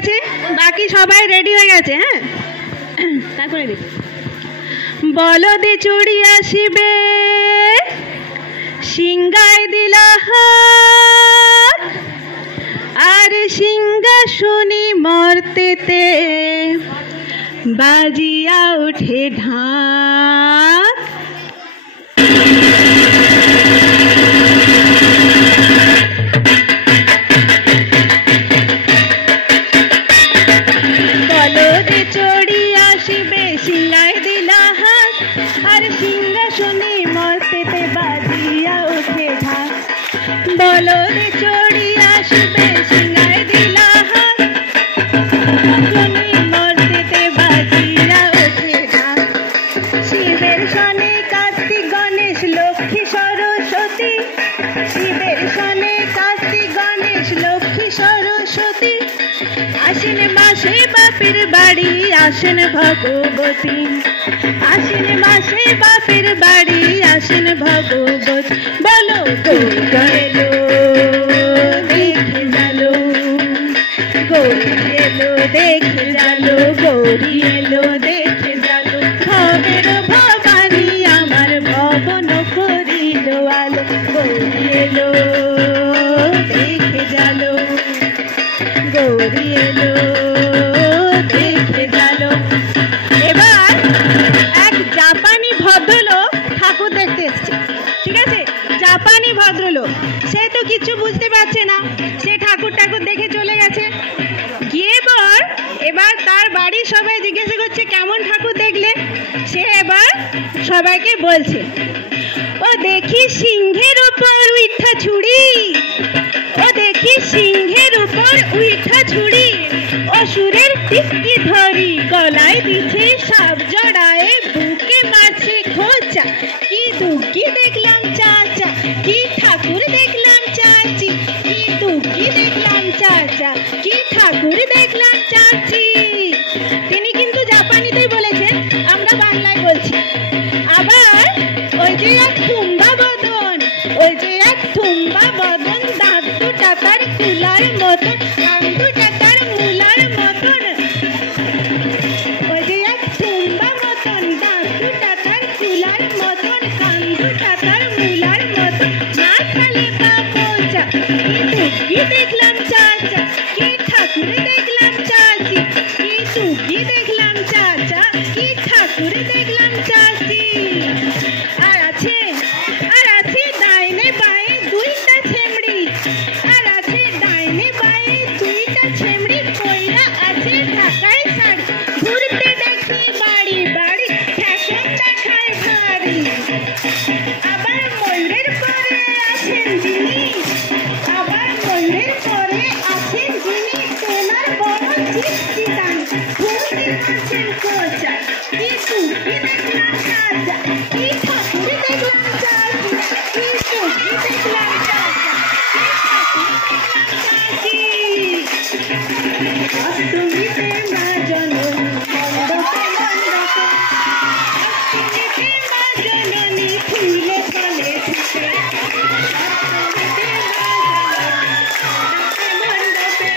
গেছে, বাকি সবাই রেডি হয়ে গেছে। হ্যাঁ, তারপরে দেখ, বলদে চড়ি আসিবে সিংহায় দিলা হাত, আর সিংহাসনী মর্তেতে বাজিয়া উঠে ঢাক। বলদে চড়ি আসিবে সিংহায় দিলা হাত, আর সিংহাসনী মর্তেতে বাজিয়া উঠে ঢাক। বলদে চড়ি আসিবে সিংহায় দিলা হাত, মর্তেতে বাজিয়া উঠে ঢাক। শিবের সনে কার্তিক গণেশ লক্ষ্মী সরস্বতী, শিবের সনে কার্তিক গণেশ লক্ষ্মী সরস্বতী, আশ্বিন মাসে বাপের বাড়ি আসেন ভগবতী, আশ্বিন মাসে বাপের বাড়ি আসেন ভগবতী। বলো গৌরী এলো দেখে জালো, গৌরী এলো দেখে জালো, গৌরী এলো দেখে জালো, ভবের ভবানী আমার ভবন করিল আলো। গৌরী এলো দেখে জালো, গৌরী এলো দেখে জালো। এবার এক জাপানি ভদ্রলোক ঠাকুর দেখতে এসছে, ঠিক আছে? জাপানি ভদ্রলোক, সে তো কিছু বুঝতে পারছে না, সে ঠাকুর দেখে চলে গেছে। গিয়ে এবার তার বাড়ির সবাই জিজ্ঞাসা করছে কেমন ঠাকুর দেখলে। সে এবার সবাইকে বলছে, ও দেখি সিংহের উপর উঠা ছুরি, ও দেখি সিংহের উপর উঠা ছুরি, অসুরের টিকি ধরি, গলায় দিছে সাপ জড়ায়, বুকে মারছে খোঁচা, কি দুঃখী দেখলাম চাচা, কি ঠাকুর দেখলাম চাচি, কি দুঃখী দেখলাম চাচা, কি ঠাকুর দেখলাম চাচি। তিনি কিন্তু জাপানিতেই বলেছেন, আমরা বাংলায় বলছি। আবার ওই যে এক থুম্বা বদন, ওই যে এক থুম্বা বদন, দাঁত দুটা তার কুলার মতন, কান দুটা তার মুলার মতন, ওই যে এক থুম্বা মতন, দাঁত দুটা তার কুলার মতন, কান দুটা তার মুলার মতন, না খালে পা পোচা, কি দুঃখী দেখলাম চাচা, কি ঠাকুর দেখলাম চাচি, কি দুঃখী দেখলাম চাচা, কি ঠাকুর দেখলাম চাচি। আর আছে ডাইনে বাঁয়ে দুইটা ছেমড়ি, আর আছে ডাইনে বাঁয়ে দুইটা ছেমড়ি, কইরা আছে ঢাকায় শাড়ি, ঘুরতে দেখি বাড়ি বাড়ি, ফ্যাশন দেখায় ভারী। আবার ময়ূরের পরে আছেন যিনি, আবার ময়ূরের পরে আছেন যিনি, তোনার বড় চিপসি দান, ঘুরতে আছেন কোচা, কি দুঃখী দেখলাম চাচা, কি ঠাকুর দেখলাম চাচি, কি দুঃখী দেখলাম চাচা, কি ঠাকুর দেখলাম চাচি। অষ্টমীতে মা জননী মণ্ডপে মণ্ডপে, অষ্টমীতে মা জননী ফুলে ফলে ফুটে, অষ্টমীতে মা জননী মণ্ডপে,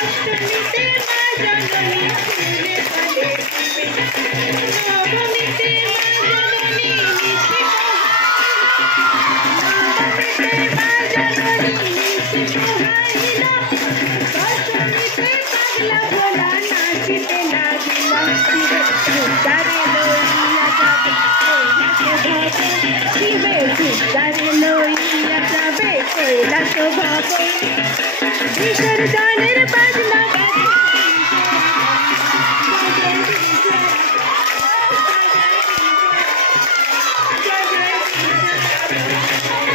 অষ্টমীতে মা জননী ফুলে ফলে ফুটে, নবমীতে মা জননী নিশি নবমীতে মা জননী নিশি পোহাইল, দশমীতে পাগলা ভোলা নাচিতে লাগিল, শিবের দুর্গারে লইয়া যাবে কৈলাস ভবন, শিবের দুর্গারে লইয়া যাবে কৈলাস ভবন, বিসর্জনের বাজনা বাজে